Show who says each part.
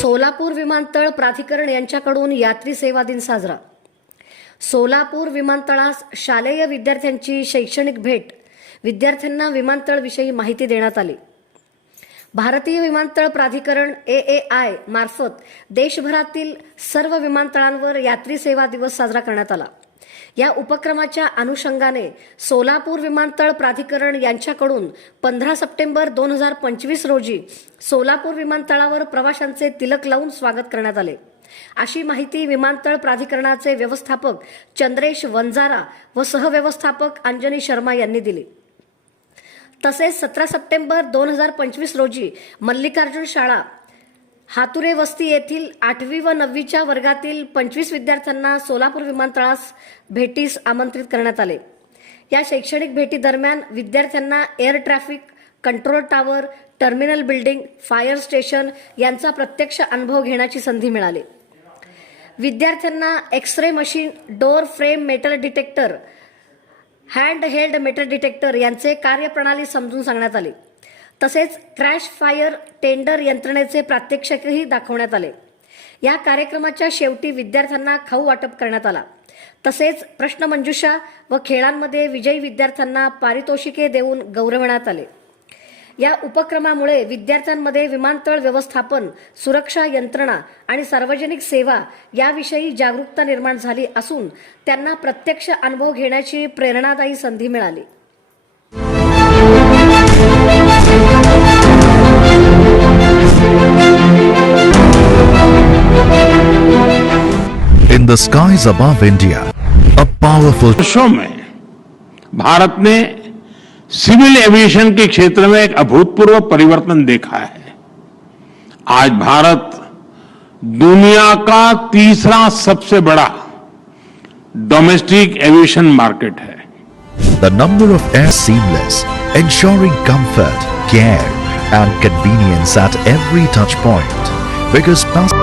Speaker 1: सोलापूर विमानतळ प्राधिकरण यांच्याकडून यात्री सेवा दिन साजरा. सोलापूर विमानतळास शालेय विद्यार्थ्यांची शैक्षणिक भेट विद्यार्थ्यांना विमानतळविषयी माहिती देण्यात आली. भारतीय विमानतळ प्राधिकरण ए ए आय मार्फत देशभरातील सर्व विमानतळांवर यात्री सेवा दिवस साजरा करण्यात आला. या उपक्रमाच्या अनुषंगाने सोलापूर विमानतळ प्राधिकरण यांच्याकडून पंधरा सप्टेंबर दोन हजार पंचवीस रोजी सोलापूर विमानतळावर प्रवाशांचे तिलक लावून स्वागत करण्यात आले. अशी माहिती विमानतळ प्राधिकरणाचे व्यवस्थापक चंद्रेश वंजारा व सहव्यवस्थापक अंजनी शर्मा यांनी दिली. तसेच सतरा सप्टेंबर दोन हजार पंचवीस रोजी मल्लिकार्जुन शाळा हातुरे वस्ती येथील आठवी व नववीच्या वर्गातील पंचवीस विद्यार्थ्यांना सोलापूर विमानतळास भेटीस आमंत्रित करण्यात आले. या शैक्षणिक भेटी दरम्यान विद्यार्थ्यांना air traffic control tower terminal building fire station यांचा प्रत्यक्ष अनुभव घेण्याची संधी मिळाली. विद्यार्थ्यांना X ray machine door frame metal detector hand held metal detector यांचे कार्यप्रणाली समजून सांगण्यात आली. तसेच क्रॅश फायर टेंडर यंत्रणेचे प्रात्यक्षिकही दाखवण्यात आले. या कार्यक्रमाच्या शेवटी विद्यार्थ्यांना खाऊ वाटप करण्यात आला. तसेच प्रश्नमंजुषा व खेळांमध्ये विजयी विद्यार्थ्यांना पारितोषिके देऊन गौरवण्यात आले. या उपक्रमामुळे विद्यार्थ्यांमध्ये विमानतळ व्यवस्थापन सुरक्षा यंत्रणा आणि सार्वजनिक सेवा याविषयी जागरूकता निर्माण झाली असून त्यांना प्रत्यक्ष अनुभव घेण्याची प्रेरणादायी संधी मिळाली.
Speaker 2: In the skies above India, a powerful
Speaker 3: वर्षों में भारत ने सिविल एविएशन के क्षेत्र में एक अभूतपूर्व परिवर्तन देखा है आज भारत दुनिया का तीसरा सबसे बड़ा डोमेस्टिक एविएशन मार्केट है
Speaker 2: the number of air seamless, ensuring comfort, care, and convenience at every touch point. Because pas-